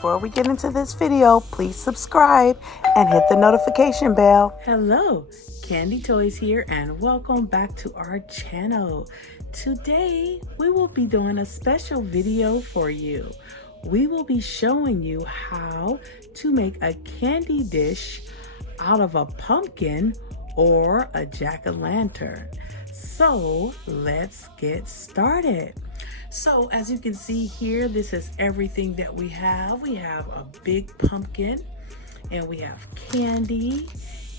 Before we get into this video, please subscribe and hit the notification bell. Hello, Candy Toys here, and welcome back to our channel. Today, we will be doing a special video for you. We will be showing you how to make a candy dish out of a pumpkin or a jack-o'-lantern. So let's get started. So as you can see here, this is everything that we have. We have a big pumpkin and we have candy,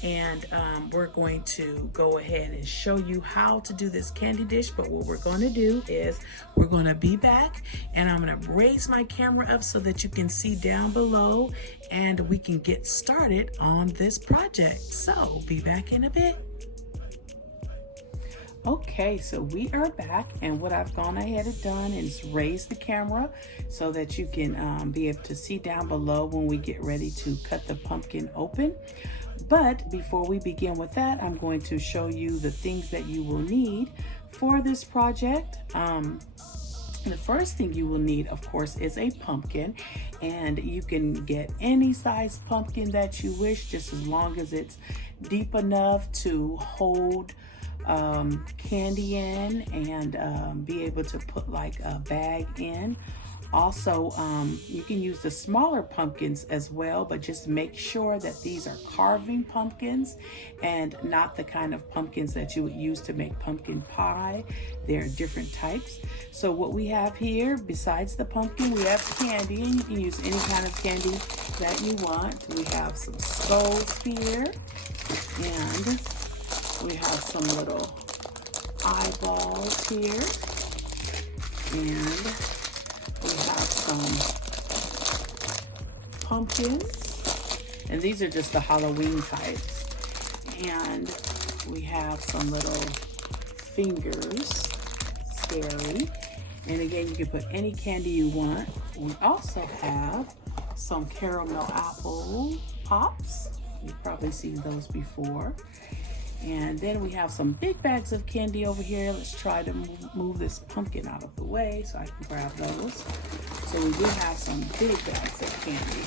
and we're going to go ahead and show you how to do this candy dish. But what we're going to do is we're going to be back, and I'm going to raise my camera up so that you can see down below and we can get started on this project. So be back in a bit. Okay, so we are back, and what I've gone ahead and done is raise the camera so that you can be able to see down below when we get ready to cut the pumpkin open. But before we begin with that, I'm going to show you the things that you will need for this project. The first thing you will need, of course, is a pumpkin, and you can get any size pumpkin that you wish, just as long as it's deep enough to hold candy in and be able to put like a bag in. Also, you can use the smaller pumpkins as well, but just make sure that these are carving pumpkins and not the kind of pumpkins that you would use to make pumpkin pie. There are different types. So what we have here, besides the pumpkin, we have candy, and you can use any kind of candy that you want. We have some skulls here, and we have some little eyeballs here, and we have some pumpkins, and these are just the Halloween types. And we have some little fingers, scary. And again, you can put any candy you want. We also have some caramel apple pops. You've probably seen those before. And then we have some big bags of candy over here. Let's try to move this pumpkin out of the way so I can grab those. So we do have some big bags of candy.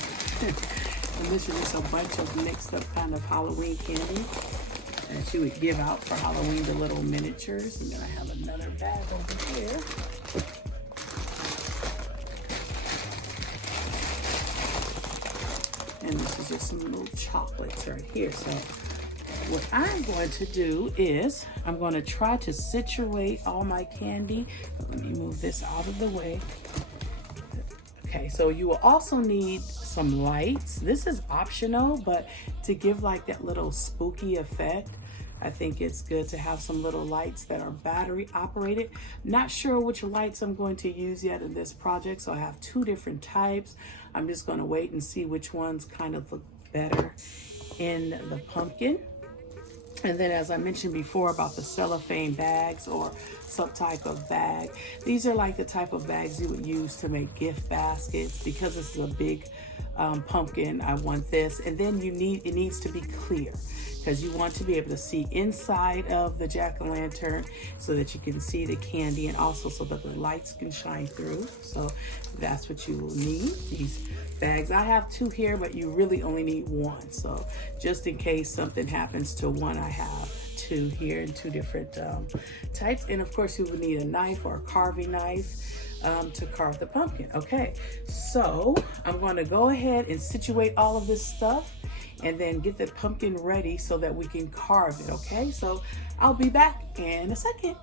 And this is just a bunch of mixed up kind of Halloween candy that you would give out for Halloween, the little miniatures. And then I have another bag over here. And this is just some little chocolates right here. So what I'm going to do is I'm going to try to situate all my candy. Let me move this out of the way. Okay, so you will also need some lights. This is optional, but to give like that little spooky effect, I think it's good to have some little lights that are battery operated. Not sure which lights I'm going to use yet in this project, so I have two different types. I'm just going to wait and see which ones kind of look better in the pumpkin. And then, as I mentioned before about the cellophane bags or some type of bag, these are like the type of bags you would use to make gift baskets. Because this is a big pumpkin, I want this. And then it needs to be clear, because you want to be able to see inside of the jack-o'-lantern so that you can see the candy, and also so that the lights can shine through. So that's what you will need, these bags. I have two here, but you really only need one. So just in case something happens to one, I have two here in two different types. And of course you would need a knife or a carving knife to carve the pumpkin. Okay, so I'm going to go ahead and situate all of this stuff and then get the pumpkin ready so that we can carve it. Okay, so I'll be back in a second.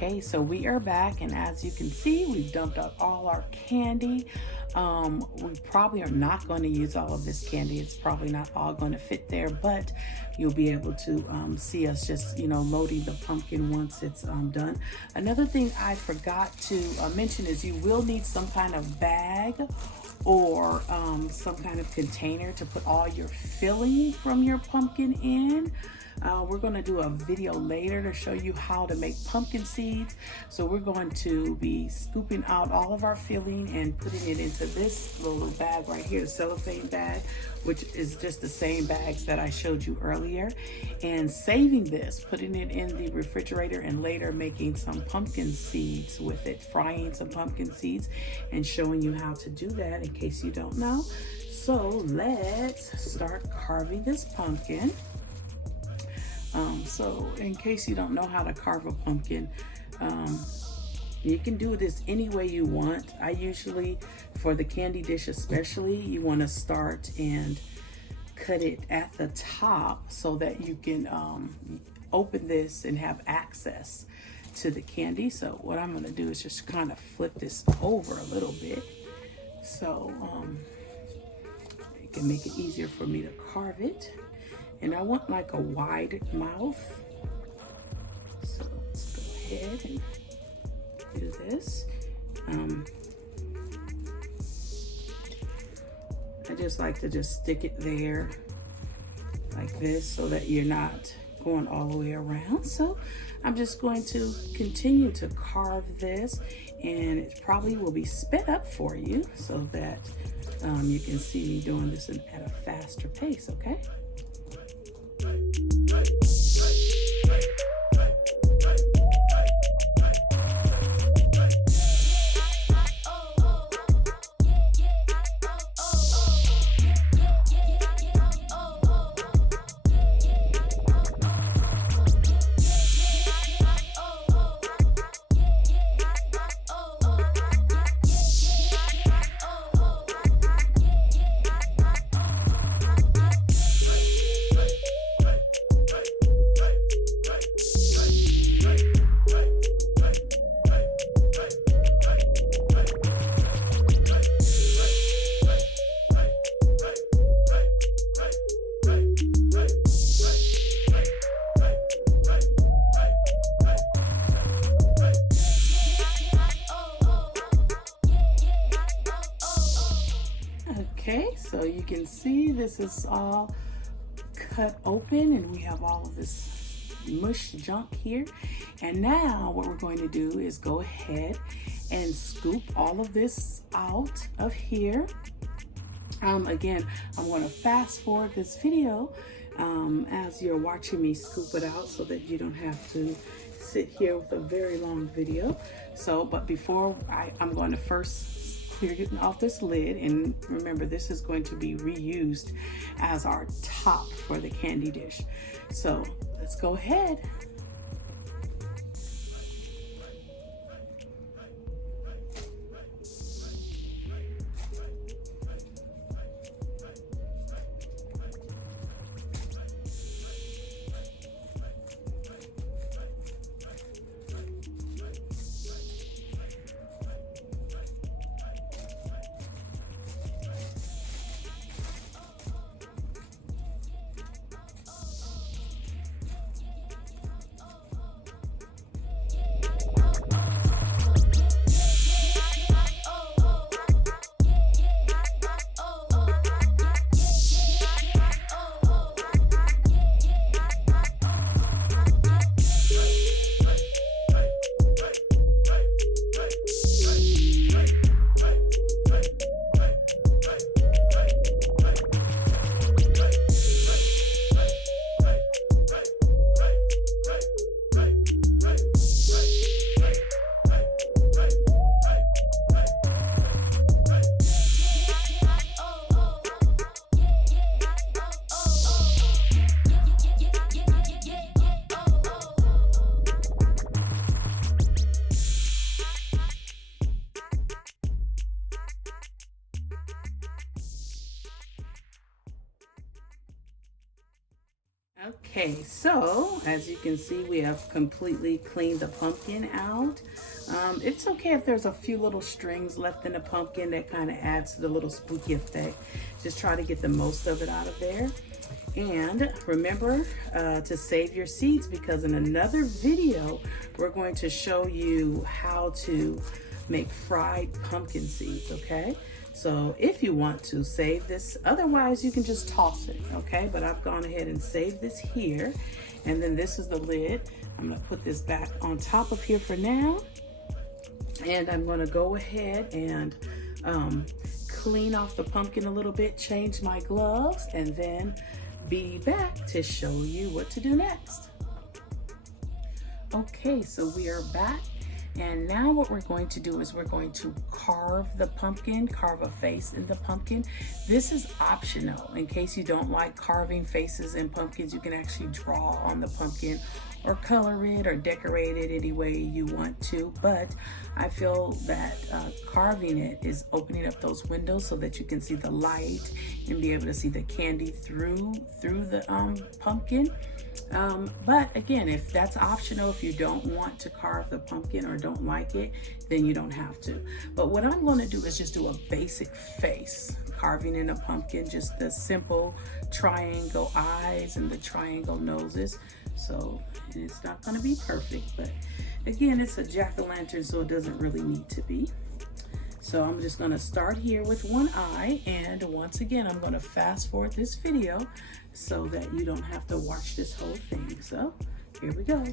Okay, so we are back, and as you can see, we've dumped out all our candy. We probably are not going to use all of this candy. It's probably not all going to fit there, but you'll be able to see us just, loading the pumpkin once it's done. Another thing I forgot to mention is you will need some kind of bag or some kind of container to put all your filling from your pumpkin in. We're going to do a video later to show you how to make pumpkin seeds. So we're going to be scooping out all of our filling and putting it into this little bag right here, the cellophane bag, which is just the same bags that I showed you earlier, and saving this, putting it in the refrigerator, and later making some pumpkin seeds with it, frying some pumpkin seeds and showing you how to do that in case you don't know. So let's start carving this pumpkin. So in case you don't know how to carve a pumpkin, you can do this any way you want. I usually, for the candy dish especially, you want to start and cut it at the top so that you can open this and have access to the candy. So what I'm going to do is just kind of flip this over a little bit so it can make it easier for me to carve it. And I want like a wide mouth. So let's go ahead and do this. I just like to just stick it there like this so that you're not going all the way around. So I'm just going to continue to carve this, and it probably will be sped up for you so that you can see me doing this at a faster pace, okay? Okay, so you can see this is all cut open and we have all of this mush junk here. And now what we're going to do is go ahead and scoop all of this out of here. Again, I'm going to fast forward this video as you're watching me scoop it out so that you don't have to sit here with a very long video. So, but before I'm going to first clear off this lid, and remember this is going to be reused as our top for the candy dish. So let's go ahead. Okay, so as you can see, we have completely cleaned the pumpkin out. It's okay if there's a few little strings left in the pumpkin. That kind of adds to the little spooky effect. Just try to get the most of it out of there. And remember to save your seeds, because in another video, we're going to show you how to make fried pumpkin seeds, okay? So if you want to save this, otherwise you can just toss it, okay? But I've gone ahead and saved this here. And then this is the lid. I'm gonna put this back on top of here for now. And I'm gonna go ahead and clean off the pumpkin a little bit, change my gloves, and then be back to show you what to do next. Okay, so we are back. And now what we're going to do is we're going to carve the pumpkin, carve a face in the pumpkin. This is optional. In case you don't like carving faces in pumpkins, you can actually draw on the pumpkin or color it or decorate it any way you want to. But I feel that carving it is opening up those windows so that you can see the light and be able to see the candy through the pumpkin. But again, if that's optional, if you don't want to carve the pumpkin or don't like it, then you don't have to. But what I'm going to do is just do a basic face carving in a pumpkin, just the simple triangle eyes and the triangle noses. So it's not going to be perfect, but again, it's a jack-o'-lantern, so it doesn't really need to be. So I'm just going to start here with one eye, and once again, I'm going to fast forward this video so that you don't have to watch this whole thing. So here we go.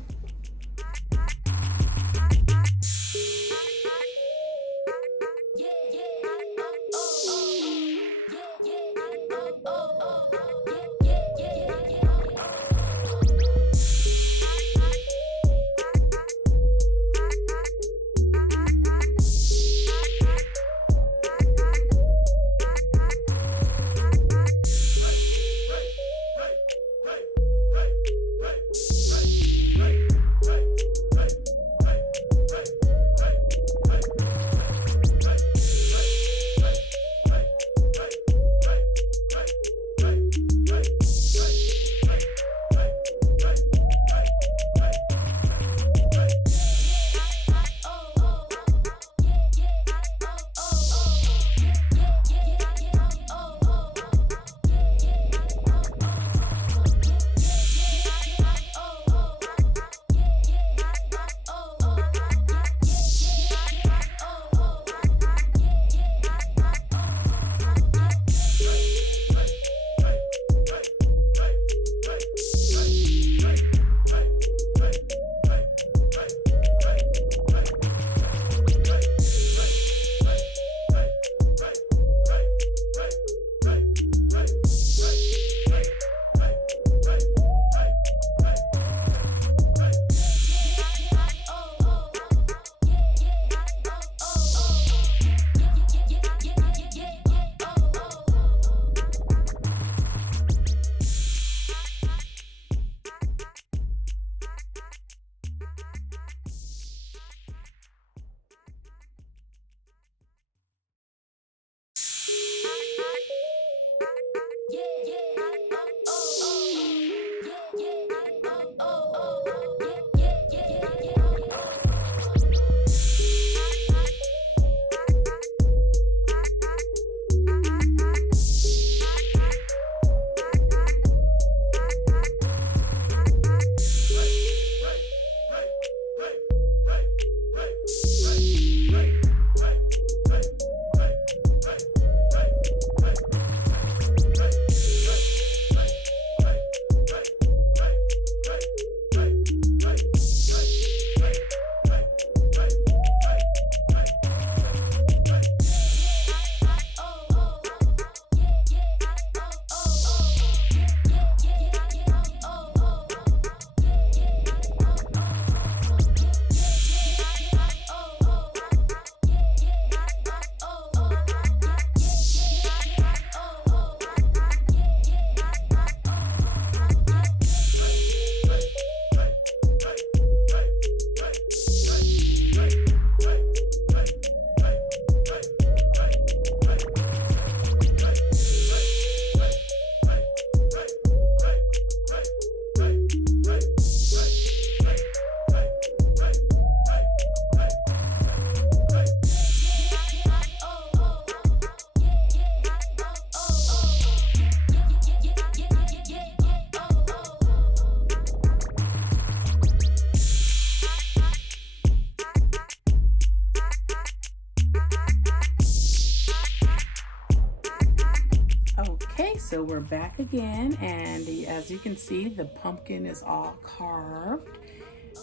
so we're back again, and as you can see, the pumpkin is all carved,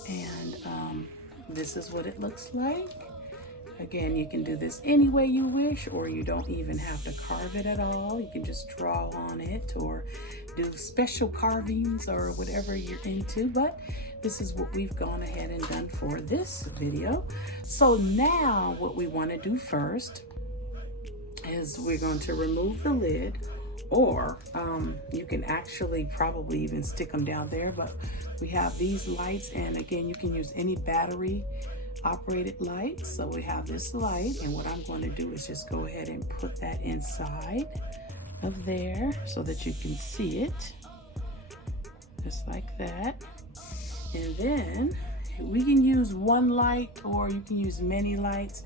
and this is what it looks like. Again, you can do this any way you wish, or you don't even have to carve it at all. You can just draw on it or do special carvings or whatever you're into, but this is what we've gone ahead and done for this video. So now what we want to do first is we're going to remove the lid, or you can actually probably even stick them down there, but we have these lights, and again, you can use any battery operated light. So we have this light, and what I'm going to do is just go ahead and put that inside of there so that you can see it, just like that. And then we can use one light, or you can use many lights,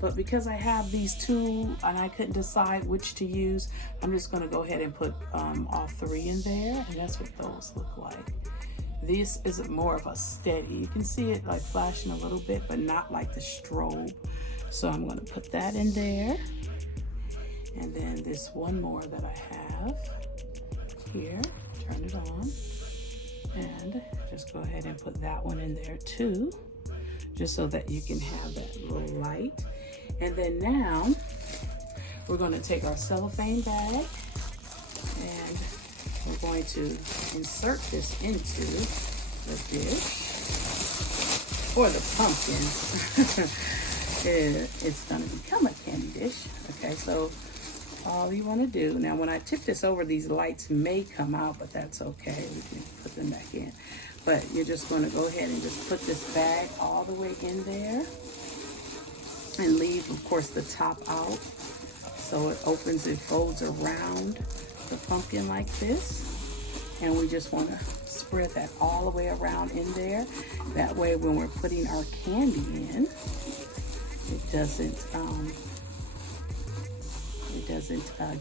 but because I have these two and I couldn't decide which to use, I'm just going to go ahead and put all three in there, and that's what those look like. This is more of a steady. You can see it like flashing a little bit, but not like the strobe. So I'm going to put that in there. And then this one more that I have here, turn it on. And just go ahead and put that one in there too, just so that you can have that little light. And then now we're going to take our cellophane bag, and we're going to insert this into the dish, or the pumpkin. It's going to become a candy dish. Okay, so all you want to do, now when I tip this over, these lights may come out, but that's okay. We can put them back in. But you're just going to go ahead and just put this bag all the way in there, and leave, of course, the top out. So it opens, it folds around the pumpkin like this, and we just want to spread that all the way around in there. That way when we're putting our candy in, it doesn't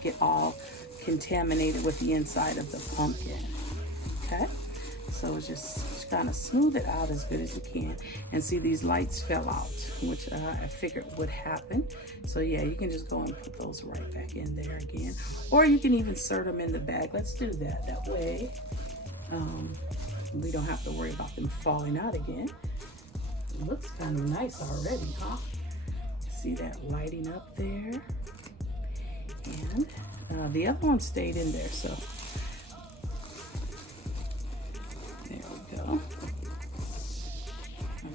get all contaminated with the inside of the pumpkin. Okay, so just kind of smooth it out as good as you can. And see, these lights fell out, which I figured would happen. So yeah, you can just go and put those right back in there again, or you can even insert them in the bag. Let's do that. That way we don't have to worry about them falling out again. It looks kind of nice already, huh? See that lighting up there? And the other one stayed in there, so there we go.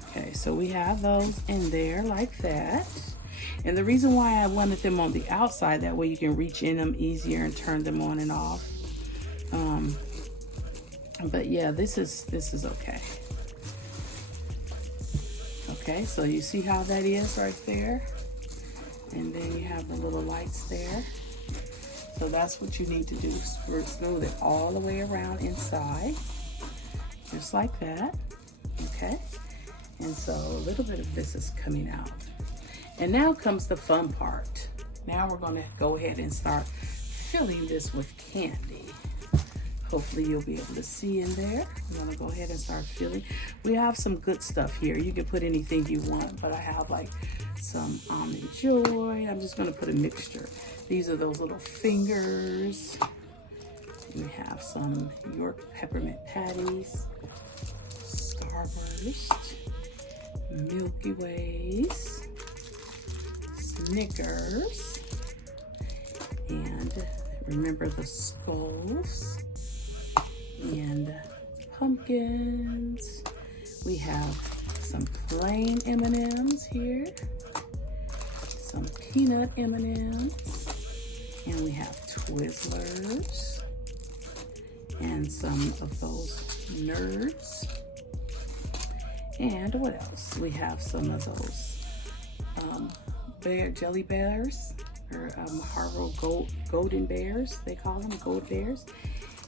Okay, so we have those in there like that. And the reason why I wanted them on the outside, that way you can reach in them easier and turn them on and off. But yeah, this is okay. Okay, so you see how that is right there? And then you have the little lights there. So that's what you need to do, smooth it all the way around inside, just like that. Okay, and so a little bit of this is coming out. And now comes the fun part. Now we're going to go ahead and start filling this with candy. Hopefully you'll be able to see in there. I'm going to go ahead and start filling. We have some good stuff here. You can put anything you want, but I have like some almond joy. I'm just going to put a mixture. These are those little fingers. We have some York peppermint patties, Starburst, Milky Ways, Snickers, and remember the skulls, and pumpkins. We have some plain M&Ms here, some peanut M&Ms, and we have Twizzlers, and some of those Nerds. And what else? We have some of those jelly bears, or Haro golden bears, they call them, gold bears.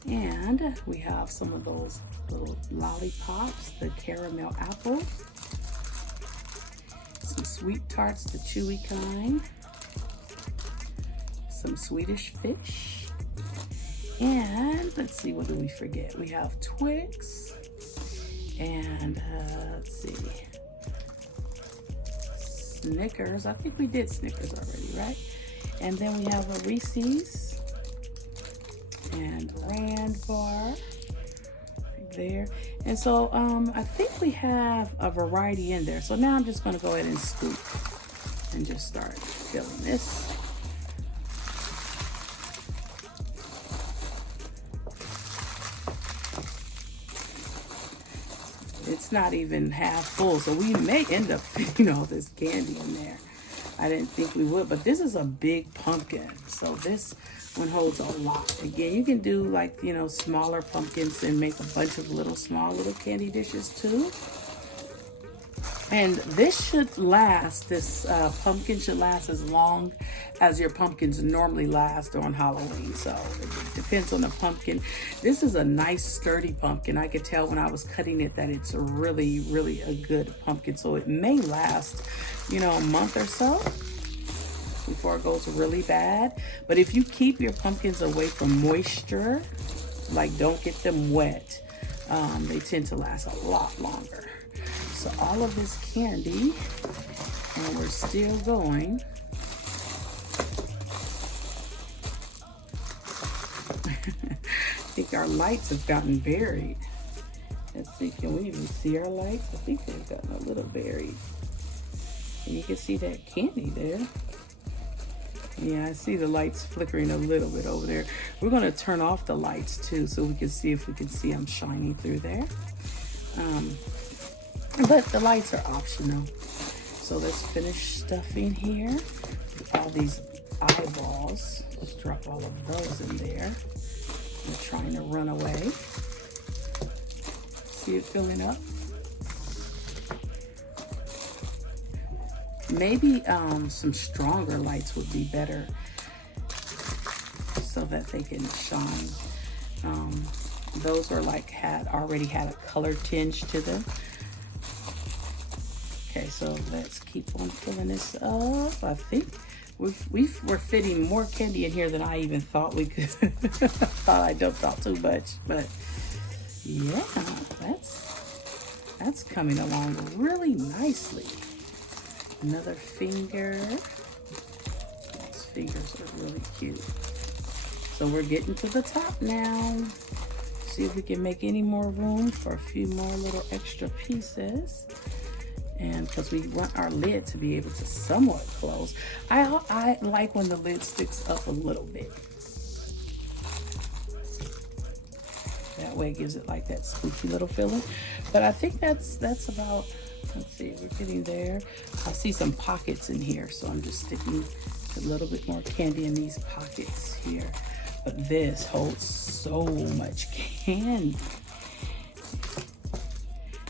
And we have some of those little lollipops, the caramel apple, some sweet tarts, the chewy kind, some Swedish fish, and let's see, what do we forget? We have Twix, and let's see, Snickers. I think we did Snickers already, right? And then we have a Reese's, and Rand bar there. And so I think we have a variety in there. So now I'm just going to go ahead and scoop and just start filling this. It's not even half full, so we may end up fitting all this candy in there. I didn't think we would, but this is a big pumpkin, so this one holds a lot. Again, you can do like, you know, smaller pumpkins and make a bunch of small little candy dishes too. And this should last, this pumpkin should last as long as your pumpkins normally last on Halloween. So it depends on the pumpkin. This is a nice sturdy pumpkin. I could tell when I was cutting it that it's really, really a good pumpkin. So it may last, you know, a month or so before it goes really bad. But if you keep your pumpkins away from moisture, like don't get them wet, they tend to last a lot longer. So all of this candy, and we're still going. I think our lights have gotten buried. Let's see, can we even see our lights? I think they've gotten a little buried. And you can see that candy there. Yeah, I see the lights flickering a little bit over there. We're gonna turn off the lights too so we can see if we can see them shining through there. But the lights are optional. So let's finish stuffing here. All these eyeballs. Let's drop all of those in there. We're trying to run away. See it filling up? Maybe some stronger lights would be better so that they can shine. Those are like already had a color tinge to them. Okay, so let's keep on filling this up. I think we're fitting more candy in here than I even thought we could. Thought I dumped out too much, but yeah, that's coming along really nicely. Another finger. These fingers are really cute. So we're getting to the top now. See if we can make any more room for a few more little extra pieces. And because we want our lid to be able to somewhat close. I like when the lid sticks up a little bit. That way it gives it like that spooky little feeling. But I think that's about, let's see, we're getting there. I see some pockets in here, so I'm just sticking a little bit more candy in these pockets here. But this holds so much candy.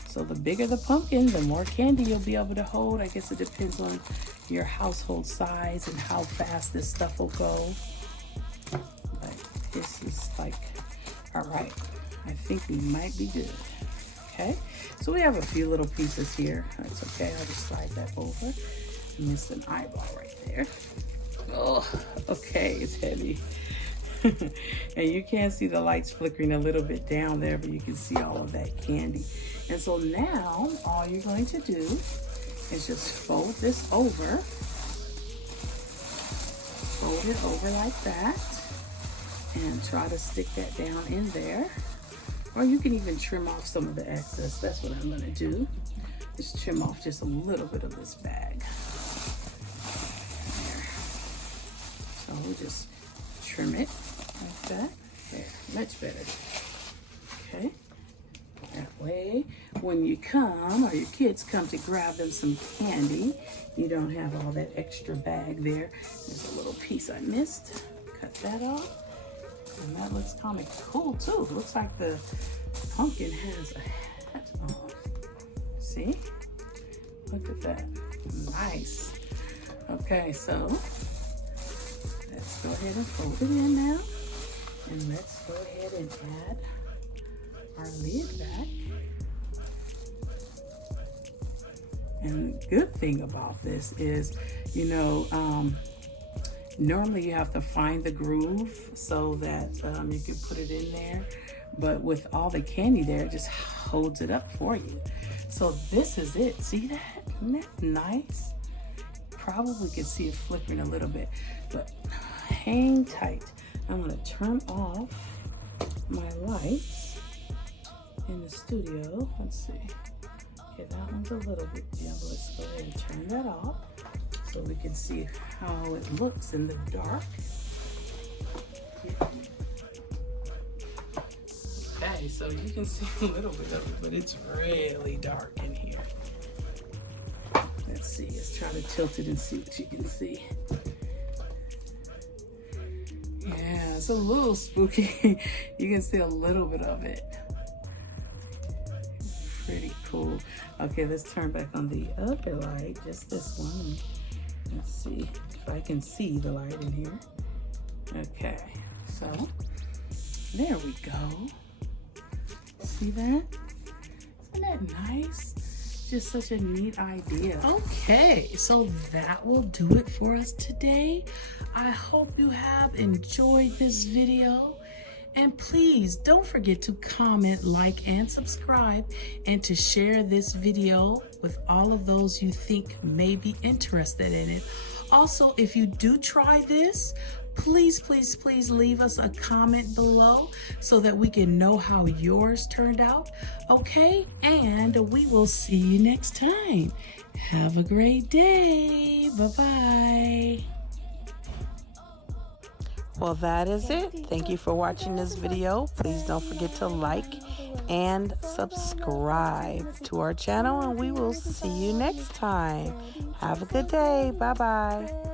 So the bigger the pumpkin, the more candy you'll be able to hold. I guess it depends on your household size and how fast this stuff will go. But this is like, all right, I think we might be good. Okay, so we have a few little pieces here. That's okay, I'll just slide that over. Missed an eyeball right there. Oh, okay, it's heavy. And you can see the lights flickering a little bit down there, but you can see all of that candy. And so now all you're going to do is just fold this over. Fold it over like that and try to stick that down in there. Or you can even trim off some of the excess. That's what I'm gonna do. Just trim off just a little bit of this bag. There. So we'll just trim it like that. There, much better. Okay. That way, when you come, or your kids come to grab them some candy, you don't have all that extra bag there. There's a little piece I missed. Cut that off. And that looks kind of cool too. Looks like the pumpkin has a hat on. See? Look at that. Nice. Okay, so let's go ahead and fold it in now. And let's go ahead and add our lid back. And the good thing about this is, you know, normally you have to find the groove so that you can put it in there. But with all the candy there, it just holds it up for you. So this is it. See that? Isn't that nice? Probably could see it flickering a little bit, but hang tight. I'm gonna turn off my lights in the studio. Let's see. Okay, that one's a little bit dim. Let's go ahead and turn that off so we can see how it looks in the dark. Okay, so you can see a little bit of it, but it's really dark in here. Let's see, let's try to tilt it and see what you can see. Yeah, it's a little spooky. You can see a little bit of it. Pretty cool. Okay, let's turn back on the other light, just this one. Let's see if I can see the light in here. Okay, so there we go. See that? Isn't that nice? Just such a neat idea. Okay, so that will do it for us today. I hope you have enjoyed this video. And please don't forget to comment, like, and subscribe, and to share this video with all of those you think may be interested in it. Also, if you do try this, please, please, please leave us a comment below so that we can know how yours turned out. Okay, and we will see you next time. Have a great day. Bye-bye. Well, that is it. Thank you for watching this video. Please don't forget to like and subscribe to our channel, and we will see you next time. Have a good day. Bye-bye.